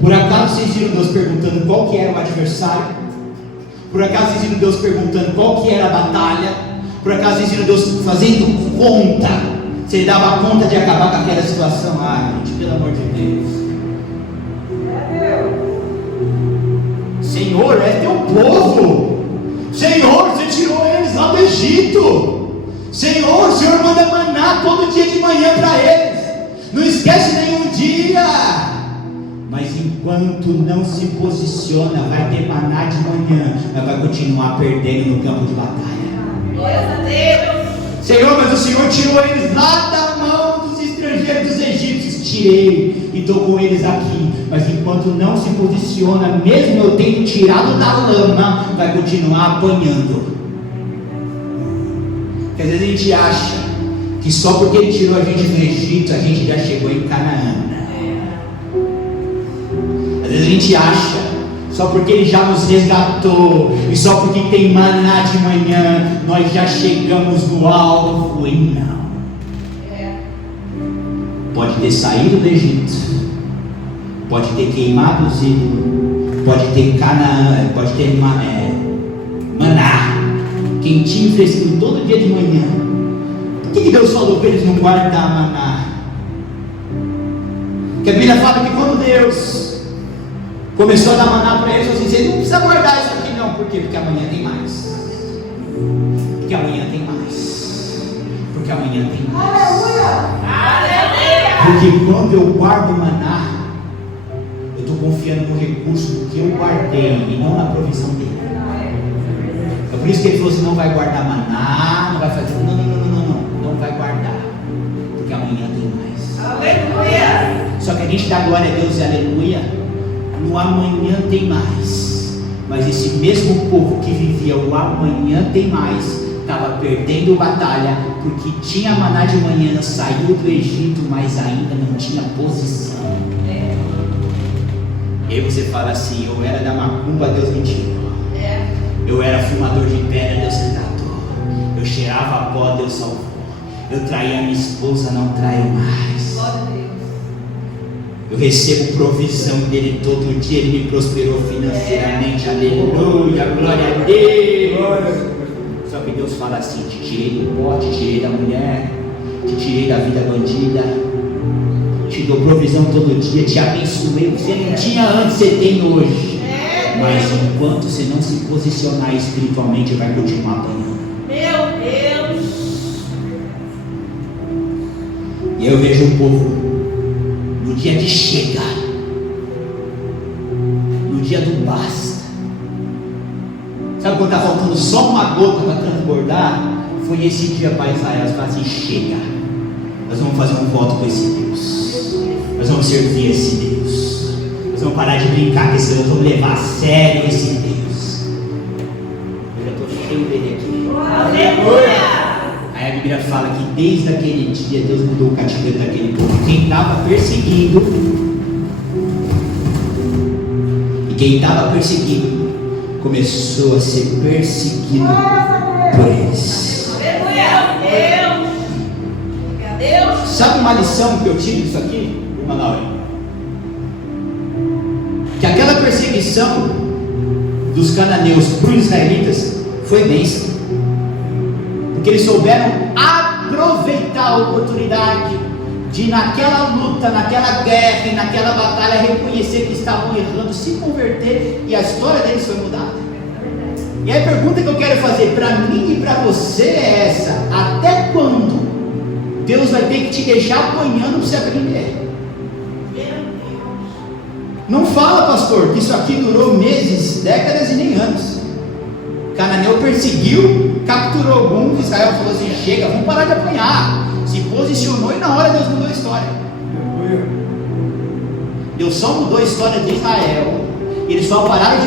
Por acaso vocês viram Deus perguntando qual que era o adversário? Por acaso vocês viram Deus perguntando qual que era a batalha? Por acaso vocês viram Deus fazendo conta? Se ele dava conta de acabar com aquela situação? Gente, pelo amor de Deus. Senhor, é teu povo. Senhor, você tirou eles lá do Egito. Senhor, o Senhor manda maná todo dia de manhã para eles. Não esquece nenhum dia. Mas enquanto não se posiciona, vai ter maná de manhã, mas vai continuar perdendo no campo de batalha. Glória a Deus. Senhor, mas o Senhor tirou eles lá da mão dos estrangeiros, dos egípcios. Tirei e estou com eles aqui. Mas enquanto não se posiciona, mesmo eu tendo tirado da lama, vai continuar apanhando. Porque às vezes a gente acha que só porque Ele tirou a gente do Egito, a gente já chegou em Canaã. Às vezes a gente acha só porque Ele já nos resgatou, e só porque tem maná de manhã, nós já chegamos no alvo. E não. Pode ter saído do Egito, pode ter queimado os ídolos, pode ter Canaã, pode ter maná, quentinho, fresquinho, todo dia de manhã. Por que Deus falou para eles não guardar maná? Porque a Bíblia fala que quando Deus começou a dar maná para eles, assim, você não precisa guardar isso aqui não. Por quê? Porque amanhã tem mais. Porque amanhã tem mais. Porque amanhã tem mais. Porque quando eu guardo maná, eu estou confiando no recurso que eu guardei e não na provisão dele. É por isso que ele falou assim: não vai guardar maná, não vai fazer. Não vai guardar. Porque amanhã tem mais. Aleluia. Só que a gente dá glória a Deus e aleluia. No amanhã tem mais. Mas esse mesmo povo que vivia o amanhã tem mais, estava perdendo batalha, porque tinha maná de manhã, saiu do Egito, mas ainda não tinha posição. E aí você fala assim: eu era da macumba, Deus me tirou. Eu era fumador de pedra, Deus resgatou. Eu cheirava pó, Deus salvou. Eu traía minha esposa, não traio mais. Eu recebo provisão dele todo dia, ele me prosperou financeiramente, aleluia, glória a Deus. Só que Deus fala assim: te tirei do pó, te tirei da mulher, te tirei da vida bandida, te dou provisão todo dia, te abençoei. Você não tinha antes, você tem hoje. Mas enquanto você não se posicionar espiritualmente, vai continuar apanhando. Meu Deus. E eu vejo o povo no dia de chegar, no dia do basta. Sabe quando está faltando só uma gota para transbordar? Foi esse dia para Israel. Eles falaram assim: chega, nós vamos fazer um voto com esse Deus, nós vamos servir esse Deus, nós vamos parar de brincar com esse Deus, vamos levar a sério esse Deus. Eu já estou cheio dele aqui. Aleluia! Aí a Bíblia fala que desde aquele dia Deus mudou o cativeiro daquele povo. Quem estava perseguindo, e quem estava perseguindo começou a ser perseguido por eles. Aleluia! Deus! Sabe uma lição que eu tive disso aqui, irmã Laura? Que aquela perseguição dos cananeus para os israelitas foi bênção. Porque eles souberam aproveitar a oportunidade de, naquela luta, naquela guerra e naquela batalha, reconhecer que estavam errando, se converter, e a história deles foi mudada. E aí a pergunta que eu quero fazer para mim e para você é essa: até quando Deus vai ter que te deixar apanhando para você aprender? Não fala, pastor, que isso aqui durou meses, décadas e nem anos. Cananeu perseguiu, capturou alguns, Israel falou assim: chega, vamos parar de apanhar. Se posicionou e na hora Deus mudou a história. Deus só mudou a história de Israel. Eles só pararam de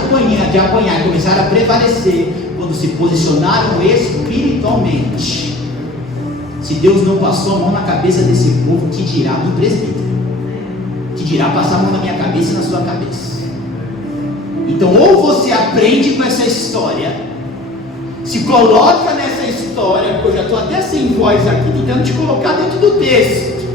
apanhar e começaram a prevalecer quando se posicionaram espiritualmente. Se Deus não passou a mão na cabeça desse povo, que dirá do presbítero? Que dirá passar a mão na minha cabeça e na sua cabeça? Então, ou você aprende com essa história, se coloca nessa história, porque eu já estou até sem voz aqui, tentando te colocar dentro do texto.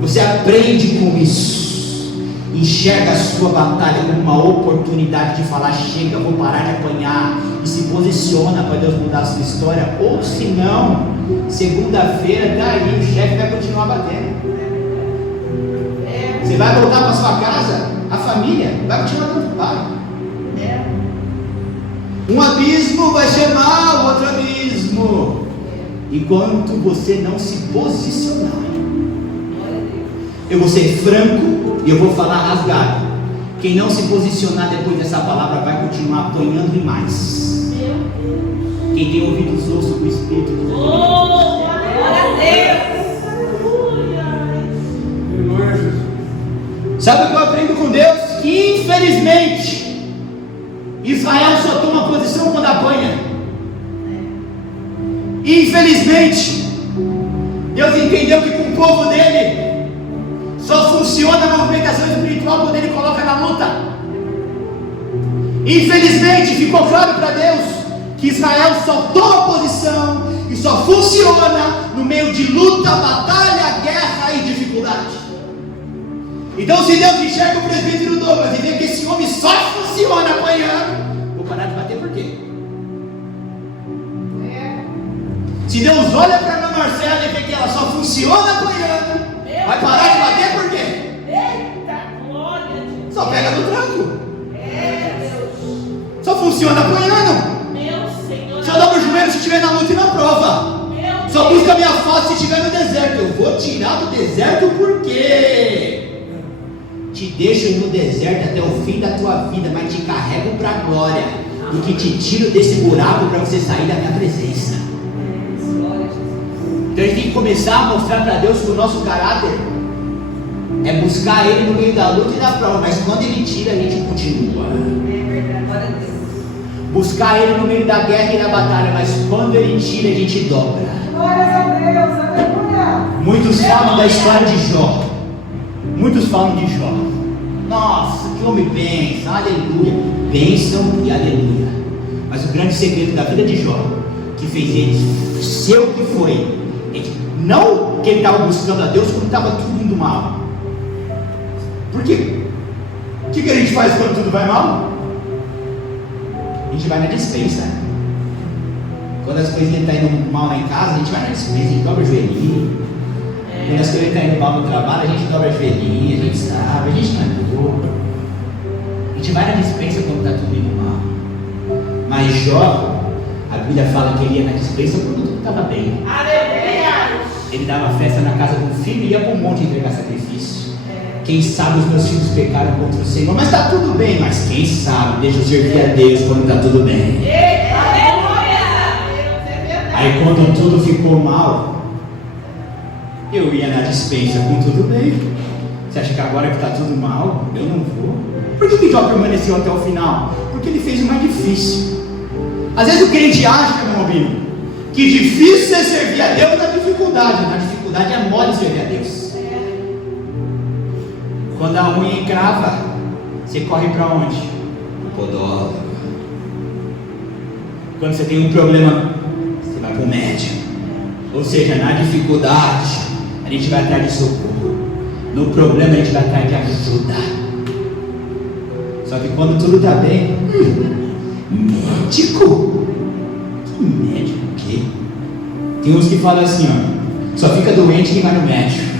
Você aprende com isso, enxerga a sua batalha como uma oportunidade de falar: chega, vou parar de apanhar, e se posiciona para Deus mudar a sua história. Ou se não, segunda-feira daí o chefe vai continuar batendo. Você vai voltar para sua casa, a família vai continuar dando trabalho. Um abismo vai chamar o outro abismo, enquanto você não se posicionar. Eu vou ser franco e eu vou falar rasgado. Quem não se posicionar depois dessa palavra vai continuar apanhando mais. Quem tem ouvidos ouça o Espírito de Deus. Glória a Deus! Sabe o que eu aprendo com Deus? Que infelizmente Israel só toma posição quando apanha. Infelizmente Deus entendeu que com o povo dele só funciona a movimentação espiritual quando ele coloca na luta. Infelizmente ficou claro para Deus que Israel só toma posição e só funciona no meio de luta, batalha, guerra e dificuldade. Então, se Deus enxerga o presbítero Douglas e vê que esse homem só funciona apanhando, vou parar de bater por quê? Se Deus olha para a Ana Marcela e vê que ela só funciona apanhando, vai parar de bater por quê? Eita, glória a Deus! Só pega no tranco. Deus! Só funciona apanhando. Meu Senhor! Só dobra o joelho se estiver na luta e na prova. Só busca a minha face se estiver no deserto. Eu vou tirar do deserto por quê? Te deixo no deserto até o fim da tua vida, mas te carrego para a glória, do que te tiro desse buraco para você sair da minha presença. Então a gente tem que começar a mostrar para Deus que o nosso caráter é buscar Ele no meio da luta e da prova, mas quando Ele tira, a gente continua. Buscar Ele no meio da guerra e da batalha, mas quando Ele tira, a gente dobra. Muitos falam da história de Jó. Muitos falam de Jó. Nossa, que homem bênção, aleluia. Bênção e aleluia. Mas o grande segredo da vida de Jó, que fez ele ser o que foi, não que ele estava buscando a Deus quando estava tudo indo mal. Por quê? O que a gente faz quando tudo vai mal? A gente vai na despensa. Quando as coisinhas estão indo mal lá em casa, a gente vai na despensa, a gente dobra o joelhinho. Quando as coisas estão indo mal no trabalho, a gente dobra o joelhinho, a gente sabe, a gente não é bobo. A gente vai na despensa quando está tudo indo mal. Mas Jó, a Bíblia fala que ele ia na despensa quando tudo estava bem. Aleluia! Ele dava festa na casa do filho e ia para um monte entregar sacrifício. Quem sabe os meus filhos pecaram contra o Senhor, mas está tudo bem. Mas quem sabe, deixa eu servir a Deus quando está tudo bem. Aí quando tudo ficou mal, eu ia na despensa com tudo bem. Você acha que agora que está tudo mal, eu não vou? Por que Jó permaneceu até o final? Porque ele fez o mais difícil. Às vezes o crente acha, meu amigo, que difícil é servir a Deus na dificuldade. Na dificuldade é mole servir a Deus. Quando a unha encrava, você corre para onde? O podólogo. Quando você tem um problema, você vai para o médico. Ou seja, na dificuldade, a gente vai atrás de socorro. No problema, a gente vai atrás de ajuda. Só que quando tudo está bem, médico? Que médico o quê? Tem uns que falam assim, ó, só fica doente quem vai no médico.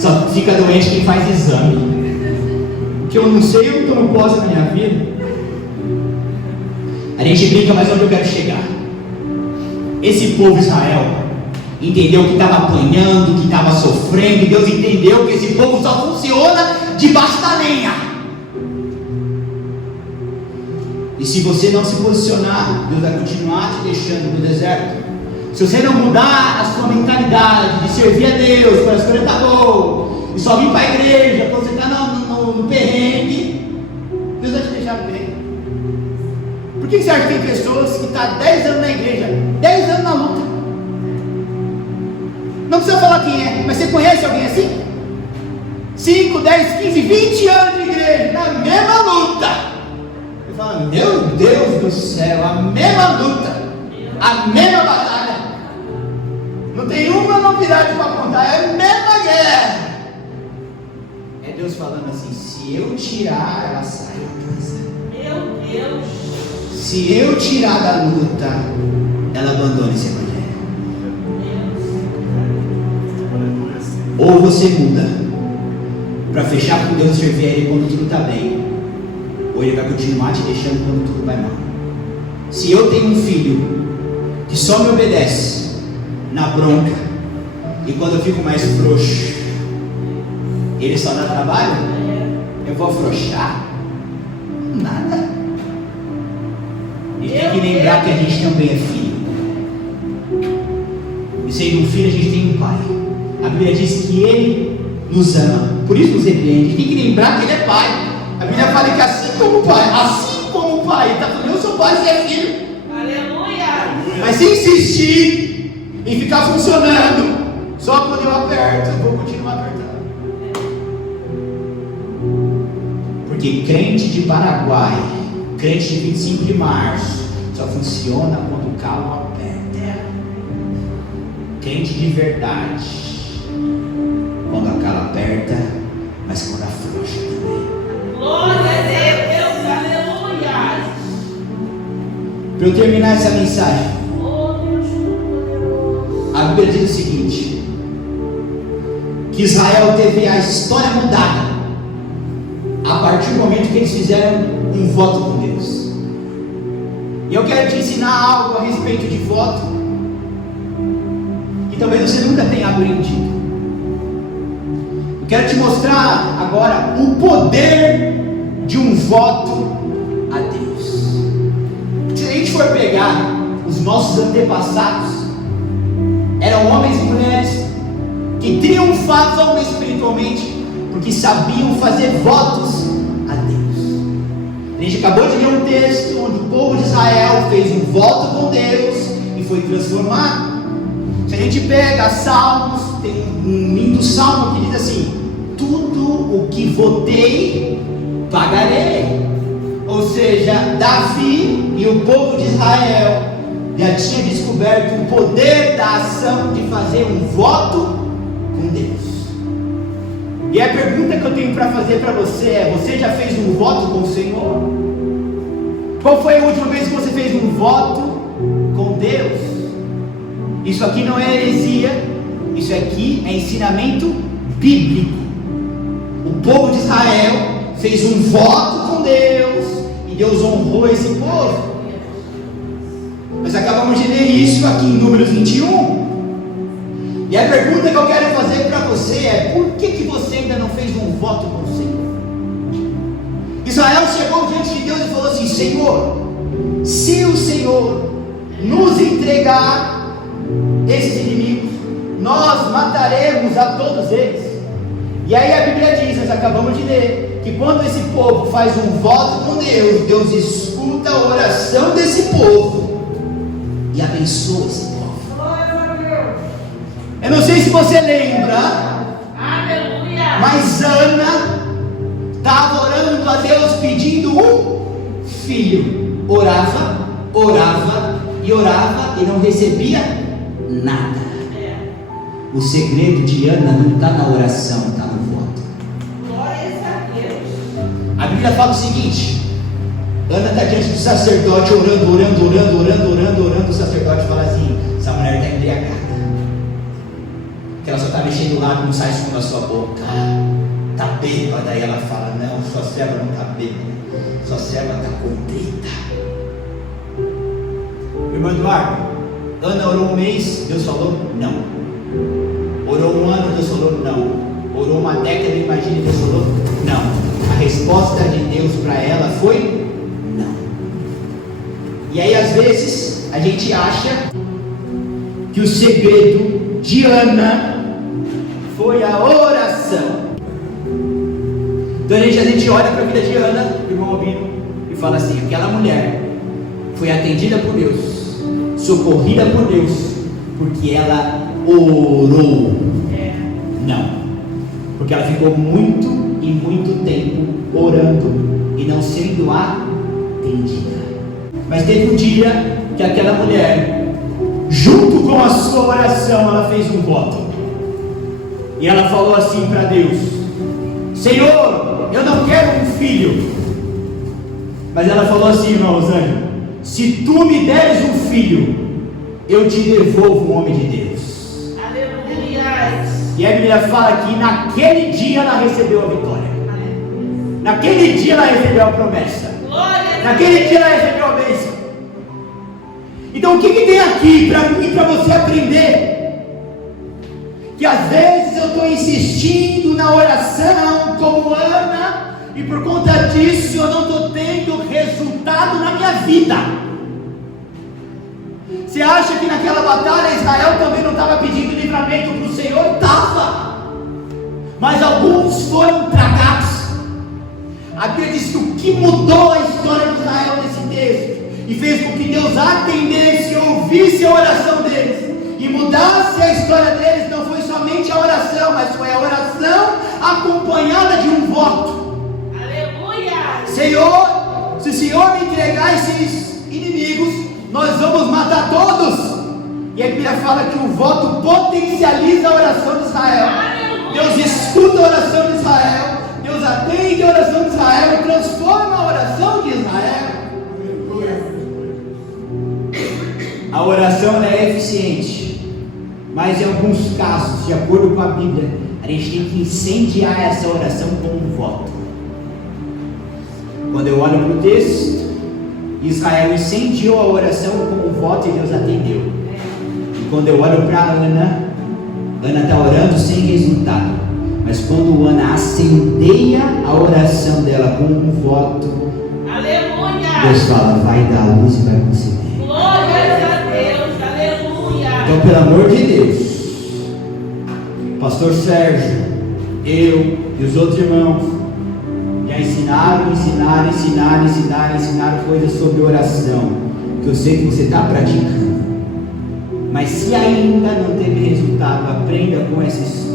Só fica doente quem faz exame. Que eu não sei, eu não tomo posse na minha vida. A gente brinca, mas onde eu quero chegar? Esse povo Israel entendeu que estava apanhando, que estava sofrendo, e Deus entendeu que esse povo só funciona debaixo da lenha. E se você não se posicionar, Deus vai continuar te deixando no deserto. Se você não mudar a sua mentalidade de servir a Deus quando as coisas estão boas, e só vir para a igreja quando você está no perrengue, Deus vai te deixar no perrengue. Por que você acha que tem pessoas que estão 10 anos na igreja, 10 anos na luta? Não precisa falar quem é, mas você conhece alguém assim? 5, 10, 15, 20 anos de igreja, na mesma luta. Você fala, meu Deus do céu, a mesma luta, a mesma batalha. Não tem uma novidade para contar, é a mesma guerra. É Deus falando assim, se eu tirar, ela sai. Meu Deus. Se eu tirar da luta, ela abandona esse evangelho. Ou você muda para fechar com Deus e servir a Ele quando tudo está bem, ou Ele vai continuar te deixando quando tudo vai mal. Se eu tenho um filho que só me obedece na bronca, e quando eu fico mais frouxo, ele só dá trabalho, eu vou afrouxar? Nada. A gente tem que lembrar que a gente também é filho. E sendo um filho, a gente tem um pai. A Bíblia diz que Ele nos ama, por isso nos repreende. A gente tem que lembrar que Ele é pai. A Bíblia fala que assim como o pai, Ele está falando, eu sou pai, você é filho. Aleluia. Mas se insistir em ficar funcionando, só quando eu aperto, eu vou continuar apertando. Porque crente de Paraguai, crente de 25 de março, só funciona quando o calo aperta. Crente de verdade, quando a cala aperta, mas quando afrouxa também. Glória a Deus, aleluia. Para eu terminar essa mensagem, Oh, Deus poderoso. a Bíblia diz o seguinte: que Israel teve a história mudada a partir do momento que eles fizeram um voto com Deus. E eu quero te ensinar algo a respeito de voto que talvez você nunca tenha aprendido. Eu quero te mostrar agora o poder de um voto a Deus. Se a gente for pegar os nossos antepassados, eram homens e mulheres que triunfavam espiritualmente porque sabiam fazer votos a Deus. A gente acabou de ler um texto onde o povo de Israel fez um voto com Deus e foi transformado. Se a gente pega Salmos, tem um lindo salmo que diz assim: tudo o que votei, pagarei. Ou seja, Davi e o povo de Israel já tinha descoberto o poder da ação de fazer um voto com Deus. E a pergunta que eu tenho para fazer para você é: você já fez um voto com o Senhor? Qual foi a última vez que você fez um voto com Deus? Isso aqui não é heresia, isso aqui é ensinamento bíblico. O povo de Israel fez um voto com Deus e Deus honrou esse povo. Nós acabamos de ler isso aqui em Números 21. E a pergunta que eu quero fazer para você é: por que você ainda não fez um voto com o Senhor? Israel chegou diante de Deus e falou assim: Senhor, se o Senhor nos entregar esses inimigos, nós mataremos a todos eles. E aí a Bíblia diz, nós acabamos de ler, que quando esse povo faz um voto com Deus, Deus escuta a oração desse povo e abençoa esse povo. Eu não sei se você lembra, Aleluia. mas Ana estava orando a Deus pedindo um filho. Orava, orava e orava e não recebia nada. O segredo de Ana não está na oração, está no voto. Glórias a Deus. A Bíblia fala o seguinte: Ana está diante do sacerdote orando. O sacerdote fala assim: essa mulher está embriagada, que ela só está mexendo o lábio, não sai som da sua boca, está bêbada. Aí ela fala: não, sua serva não está bêbada, sua serva está contrita. Irmão Eduardo, Ana orou um mês, Deus falou não. Orou um ano, Deus falou não. Orou uma década, imagine, Deus falou não. A resposta de Deus para ela foi não. E aí às vezes a gente acha que o segredo de Ana foi a oração. Então a gente olha para a vida de Ana, irmão Albino, e fala assim: aquela mulher foi atendida por Deus, socorrida por Deus, porque ela orou. Não, porque ela ficou muito e muito tempo orando e não sendo atendida. Mas teve um dia que aquela mulher, junto com a sua oração, ela fez um voto. E ela falou assim para Deus: Senhor, eu não quero um filho. Mas ela falou assim, irmão Rosângela: se tu me deres um filho, eu te devolvo o homem de Deus. Aleluia. E a Bíblia fala que naquele dia ela recebeu a vitória. Naquele dia ela recebeu a promessa. Glória. Naquele dia ela recebeu a bênção. Então o que tem aqui para mim e para você aprender? Que às vezes eu estou insistindo na oração como Ana, e por conta disso eu não estou tendo resultado na minha vida. Você acha que naquela batalha Israel também não estava pedindo livramento para o Senhor? Estava. Mas alguns foram tragados. A Bíblia diz que o que mudou a história de Israel nesse texto e fez com que Deus atendesse, ouvisse a oração deles e mudasse a história deles, não foi somente a oração, mas foi a oração acompanhada de um voto. Aleluia. Senhor, se o Senhor me entregar esses inimigos, nós vamos matar todos. E a Bíblia fala que o voto potencializa a oração de Israel. Deus escuta a oração de Israel, Deus atende a oração de Israel e transforma a oração de Israel. A oração é eficiente, mas em alguns casos, de acordo com a Bíblia, a gente tem que incendiar essa oração com um voto. Quando eu olho para o texto, Israel incendiou a oração com um voto e Deus atendeu. E quando eu olho para Ana, Ana está orando sem resultado. Mas quando Ana acendeia a oração dela com um voto, Aleluia. Deus fala: vai dar luz e vai conceder. Glórias a Deus. Aleluia. Então, pelo amor de Deus, Pastor Sérgio, eu e os outros irmãos já ensinaram coisas sobre oração, que eu sei que você está praticando. Mas se ainda não teve resultado, aprenda com essas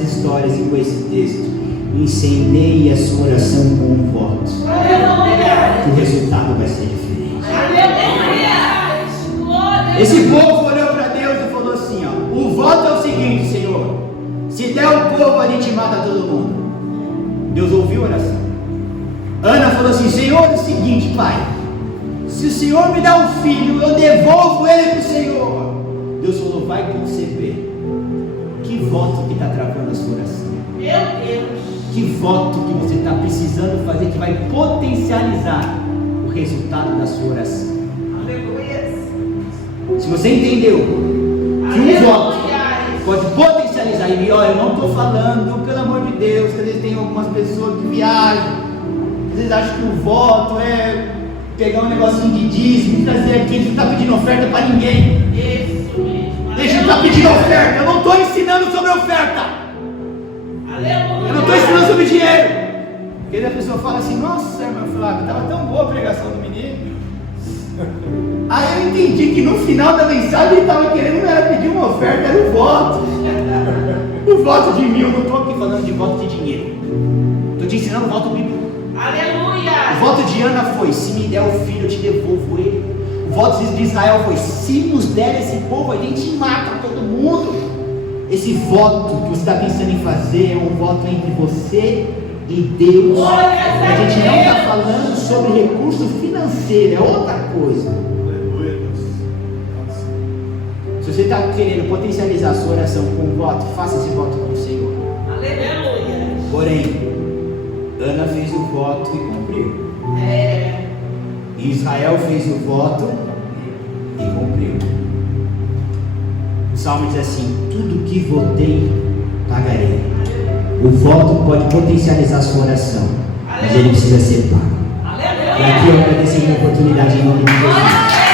histórias e com esse texto. Incendeie a sua oração com um voto. Aleluia. Que o resultado vai ser diferente. Aleluia. Glória. Esse povo olhou para Deus e falou assim: ó, o voto é o seguinte, Senhor, se der o povo, a gente mata todo mundo. Deus ouviu a oração. Ana falou assim: Senhor, é o seguinte, Pai, se o Senhor me dá um filho, eu devolvo ele para o Senhor. Deus falou: vai conceber. Que voto que está travando a sua oração? Meu Deus. Que voto que você está precisando fazer que vai potencializar o resultado da sua oração? Aleluia. Se você entendeu que um voto pode potencializar, e olha, eu não estou falando, pelo amor de Deus, que às vezes tem algumas pessoas que viajam, às vezes acham que o voto é pegar um negocinho de dízimo e trazer aqui. A gente não está pedindo oferta para ninguém. Isso mesmo. A gente não está pedindo oferta. Eu não estou ensinando sobre oferta. Aleluia. Eu não estou ensinando sobre dinheiro. Porque a pessoa fala assim: nossa, irmão Flávio, estava tão boa a pregação do menino. Aí eu entendi que no final da mensagem ele estava querendo, não era pedir uma oferta, era o voto. O voto de 1000, não estou aqui falando de voto de dinheiro. Estou te ensinando o voto bíblico. Aleluia. O voto de Ana foi: se me der o filho, eu te devolvo ele. O voto de Israel foi: se nos der esse povo, a gente mata todo mundo. Esse voto que você está pensando em fazer é um voto entre você e Deus. A gente não está falando sobre recurso financeiro, é outra coisa. Se você está querendo potencializar a sua oração com um voto, faça esse voto com o Senhor. Aleluia. Porém, Ana fez o voto e cumpriu. Israel fez o voto e cumpriu. O Salmo diz assim: tudo que votei, pagarei. O voto pode potencializar a sua oração, mas ele precisa ser pago. E aqui eu agradeço a oportunidade em nome de Jesus.